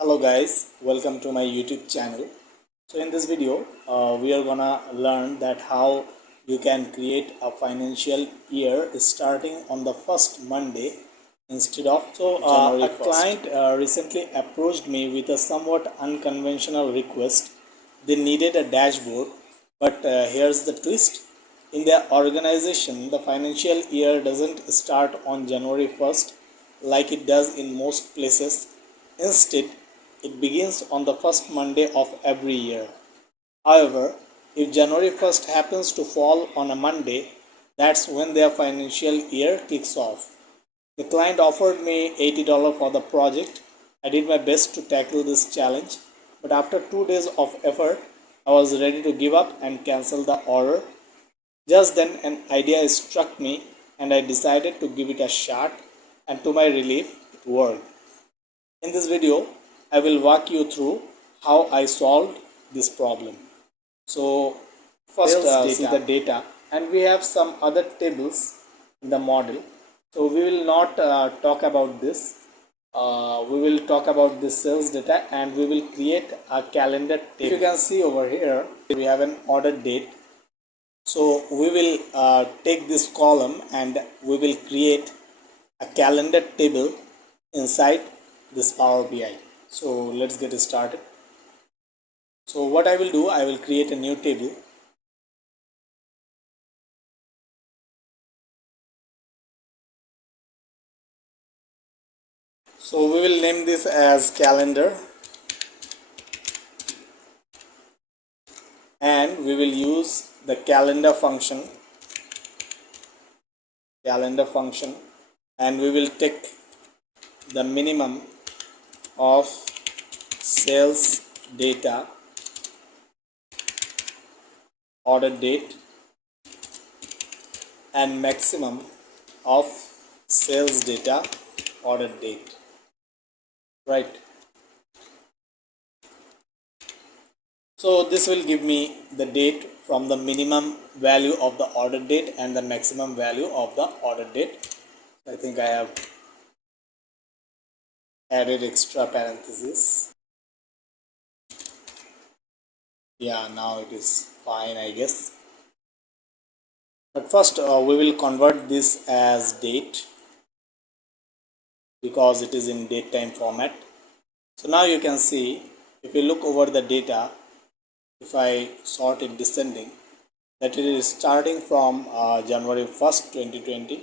Hello guys, welcome to my YouTube channel. So in this video we are gonna learn that how you can create a financial year starting on the first Monday instead of January 1st. A client recently approached me with a somewhat unconventional request. They needed a dashboard, but here's the twist. In their organization, the financial year doesn't start on January 1st like it does in most places. Instead, it begins on the first Monday of every year. However, if January 1st happens to fall on a Monday, that's when their financial year kicks off. The client offered me $80 for the project. I did my best to tackle this challenge, but after 2 days of effort, I was ready to give up and cancel the order. Just then, an idea struck me, and I decided to give it a shot, and to my relief, it worked. In this video, I will walk you through how I solved this problem. So first see the data, and we have some other tables in the model. So we will not talk about this. We will talk about this sales data, and we will create a calendar table. If you can see over here, we have an order date. So we will take this column and we will create a calendar table inside this Power BI. So let's get started. So what I will do, I will create a new table. So we will name this as calendar, and we will use the calendar function, and we will take the minimum of sales data, order date, and maximum of sales data, order date. Right. So this will give me the date from the minimum value of the order date and the maximum value of the order date. I think I have added extra parentheses. Yeah, now it is fine, I guess. But first we will convert this as date because it is in date time format. So now you can see, if you look over the data, if I sort it descending, that it is starting from January 1st 2020,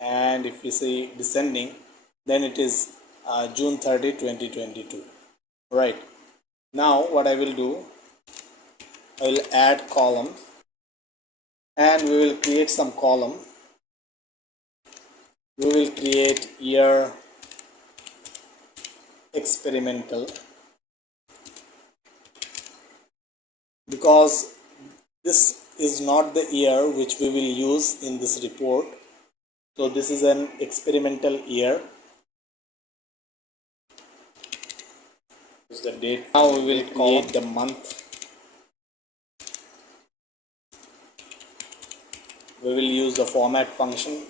and if you see descending, then it is June 30 2022. Right. Now what I will do, I will add column, and we will create some column. We will create year experimental, because this is not the year which we will use in this report. So this is an experimental year. Is the date. Now we will create the month. We will use the format function,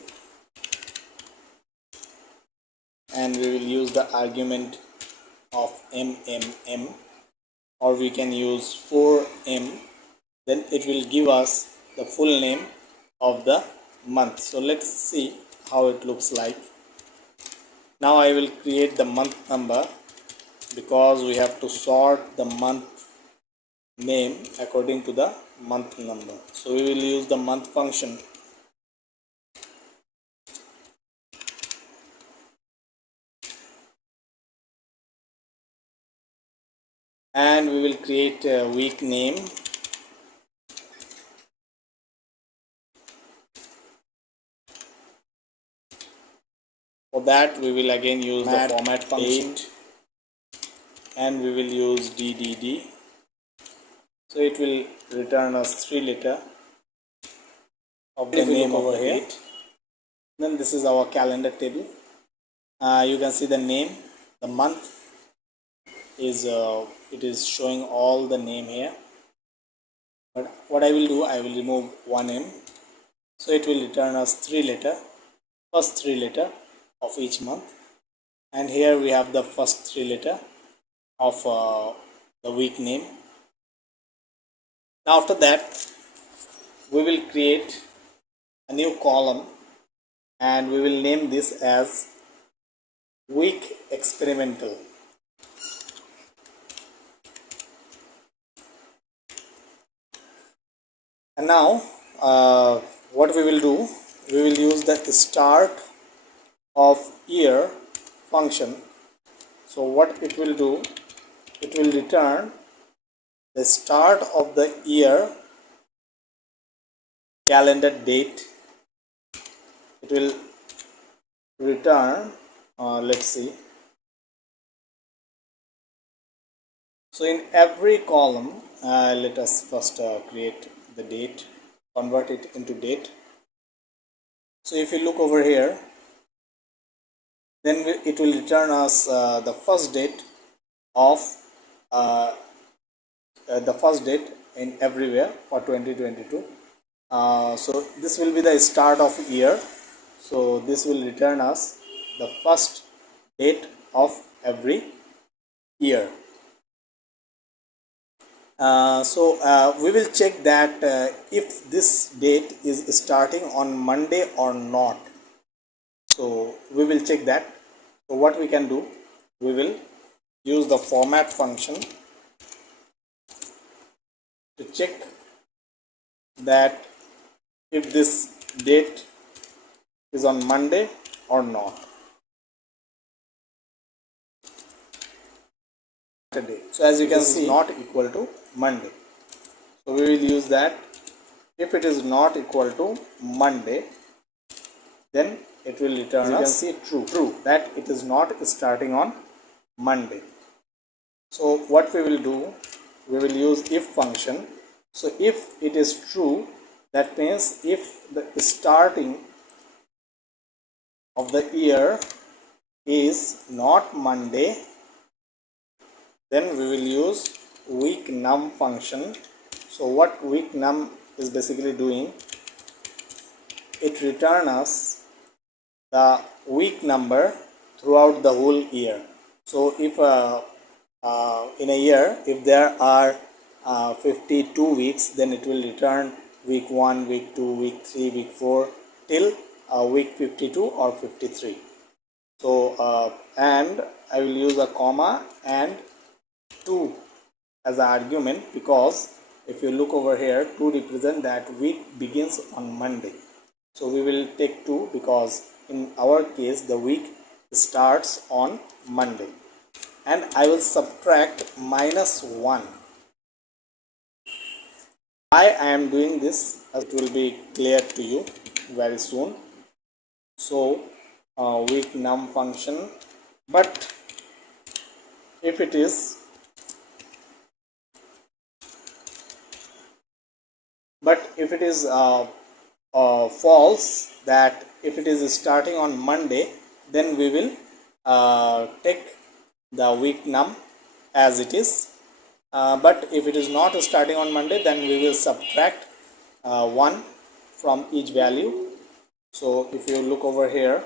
and we will use the argument of MMM, or we can use 4M. Then it will give us the full name of the month. So let's see how it looks like. Now I will create the month number, because we have to sort the month name according to the month number. So we will use the month function, and we will create a week name. For that we will again use the format function, and we will use DDD. So it will return us 3 letter of the name over here. Then this is our calendar table. You can see the name, the month is it is showing all the name here. But what I will do, I will remove one M. So it will return us 3 letter, first 3 letter of each month, and here we have the first 3 letter of the week name. Now after that we will create a new column and we will name this as week experimental. And now what we will do, we will use the start of year function. So what it will do, it will return the start of the year calendar date. It will return let's see. So in every column let us first create the date, convert it into date. So if you look over here, then it will return us the first date of the first date in everywhere for 2022. So this will be the start of year. So this will return us the first date of every year. We will check that if this date is starting on Monday or not. So we will check that. So what we can do, we will use the format function to check that if this date is on Monday or not. So as you can see, not equal to Monday. So we will use that. If it is not equal to Monday, then it will return us true that it is not starting on Monday. So what we will do, we will use if function. So if it is true, that means if the starting of the year is not Monday, then we will use week num function. So what week num is basically doing, it returns us the week number throughout the whole year. So if in a year, if there are 52 weeks, then it will return week 1, week 2, week 3, week 4 till week 52 or 53. So and I will use a comma and 2 as an argument, because if you look over here, 2 represent that week begins on Monday. So we will take 2 because in our case the week starts on Monday. And I will subtract -1. Why I am doing this, it will be clear to you very soon. So week num function, but if it is false, that if it is starting on Monday, then we will take the week num as it is. But if it is not starting on Monday, then we will subtract 1 from each value. So if you look over here,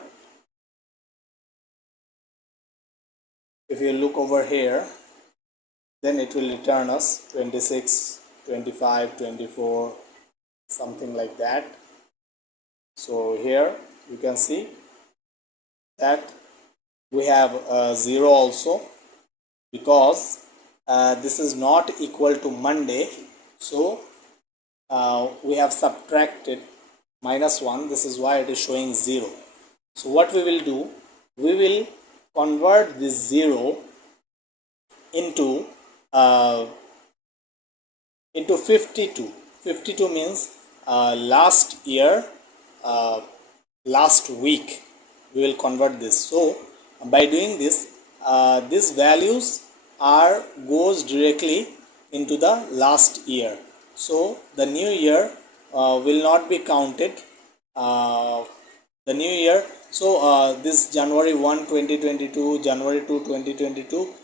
then it will return us 26, 25, 24, something like that. So here you can see that we have 0 also, because this is not equal to Monday. So we have subtracted -1. This is why it is showing 0. So what we will do, we will convert this 0 into 52. 52 means last year, last week. We will convert this. So by doing this, these values goes directly into the last year. So the new year will not be counted. The new year. So this January 1, 2022, January 2, 2022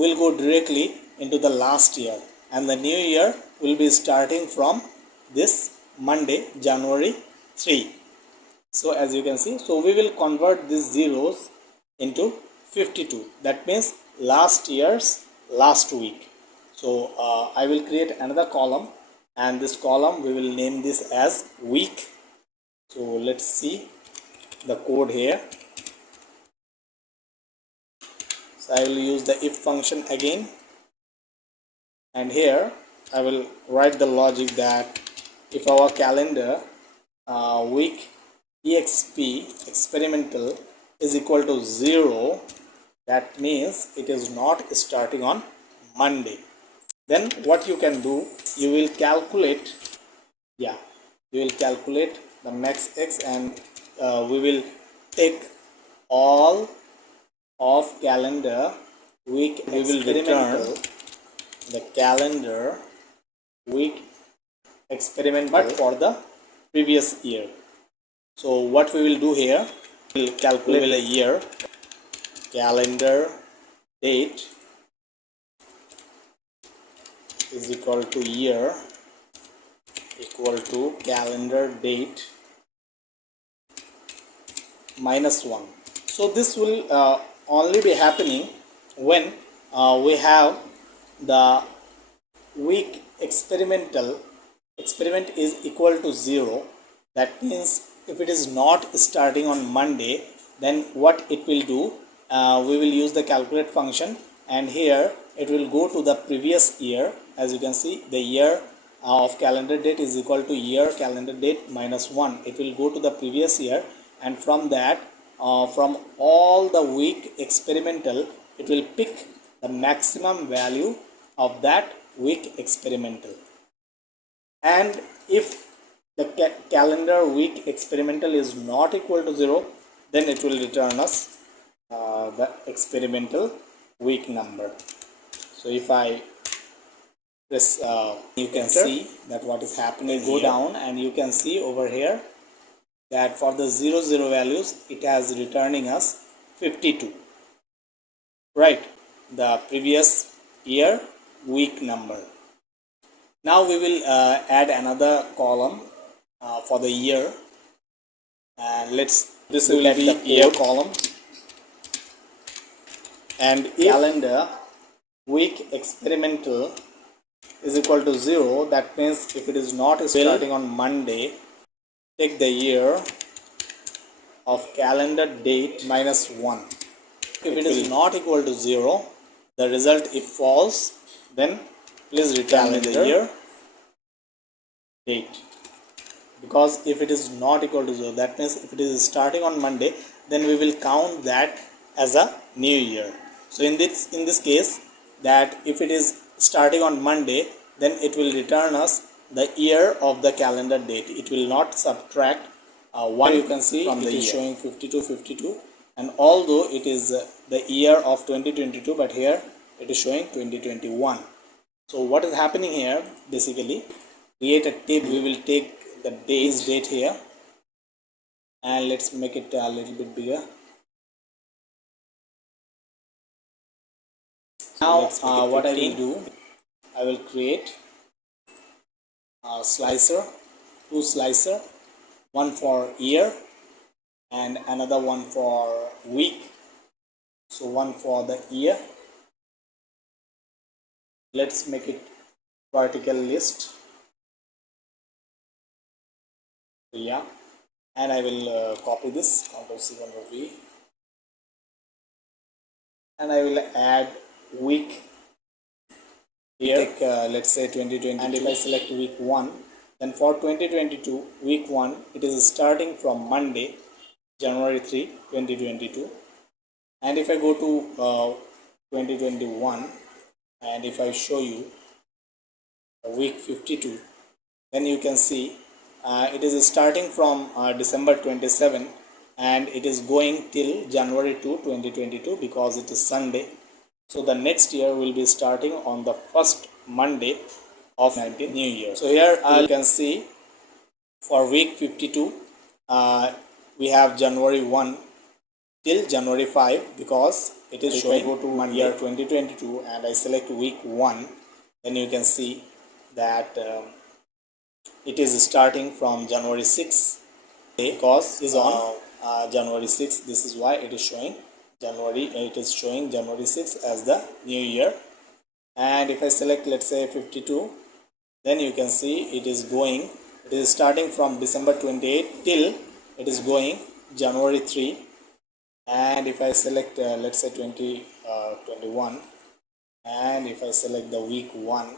will go directly into the last year, and the new year will be starting from this Monday, January 3. So as you can see, so we will convert these zeros into 52. That means last year's last week. So I will create another column, and this column we will name this as week. So let's see the code here. So I will use the if function again, and here I will write the logic that if our calendar week exp experimental is equal to 0, that means it is not starting on Monday. Then what you can do, you will calculate the max x, and we will take all of calendar week. We will return the calendar week experiment but for the previous year. So what we will do here, we will calculate a year, calendar date is equal to year equal to calendar date minus 1. So this will only be happening when we have the week experiment is equal to 0. That means if it is not starting on Monday, then what it will do, we will use the calculate function, and here it will go to the previous year. As you can see, the year of calendar date is equal to year calendar date minus 1. It will go to the previous year, and from that, from all the week experimental, it will pick the maximum value of that week experimental. And if the calendar week experimental is not equal to 0, then it will return us the experimental week number. So if I press, you can see that what is happening. Go down and you can see over here that for the 0 values, it has returning us 52, right, the previous year week number. Now we will add another column for the year, and this will be the year column, and if calendar week experimental is equal to 0, that means if it is not starting on Monday, take the year of calendar date minus 1. If it is not equal to 0, the result if false, then please return the year date. Because if it is not equal to 0, that means if it is starting on Monday, then we will count that as a new year. So in this case, that if it is starting on Monday, then it will return us the year of the calendar date. It will not subtract 1. You can see from the year showing 52, and although it is the year of 2022, but here it is showing 2021. So what is happening here, basically create a table. We will take the day's date here, and let's make it a little bit bigger. Now what I will do, I will create a slicer, 2 slicer, one for year and another one for week. So one for the year, let's make it vertical list. So yeah, and I will copy this, Ctrl+C, Ctrl+V, and I will add week here. Take let's say 2020, and if I select week 1, then for 2022 week 1, it is starting from Monday, January 3, 2022. And if I go to 2021, and if I show you week 52, then you can see it is starting from December 27, and it is going till January 2, 2022, because it is Sunday. So the next year will be starting on the first Monday of New Year. So here you can see for week 52, we have January 1 till January 5, because it is showing. If I go to year 2022 and I select week 1, then you can see that it is starting from January 6, because it is on January 6. This is why it is showing January, it is showing January 6 as the new year. And if I select, let's say 52, then you can see it is going, it is starting from December 28 till it is going January 3. And if I select let's say 21, and if I select the week 1,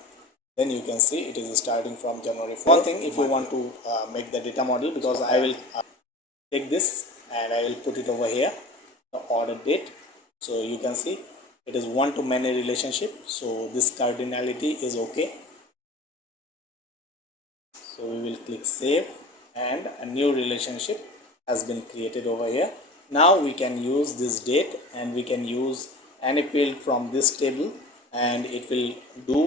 then you can see it is starting from January 4. One thing, if you want to make the data model, because I will take this and I will put it over here, the order date. So you can see it is one to many relationship, so this cardinality is okay. So we will click save, and a new relationship has been created over here. Now we can use this date, and we can use any field from this table, and it will do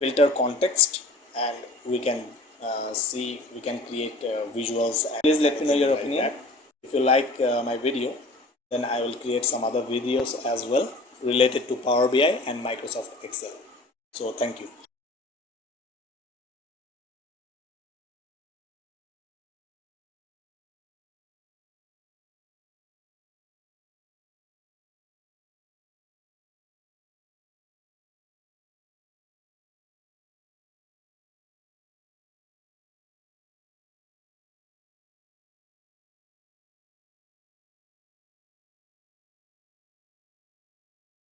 filter context, and we can see, we can create visuals. Please let me know your opinion. If you like my video, then I will create some other videos as well related to Power BI and Microsoft Excel. So thank you.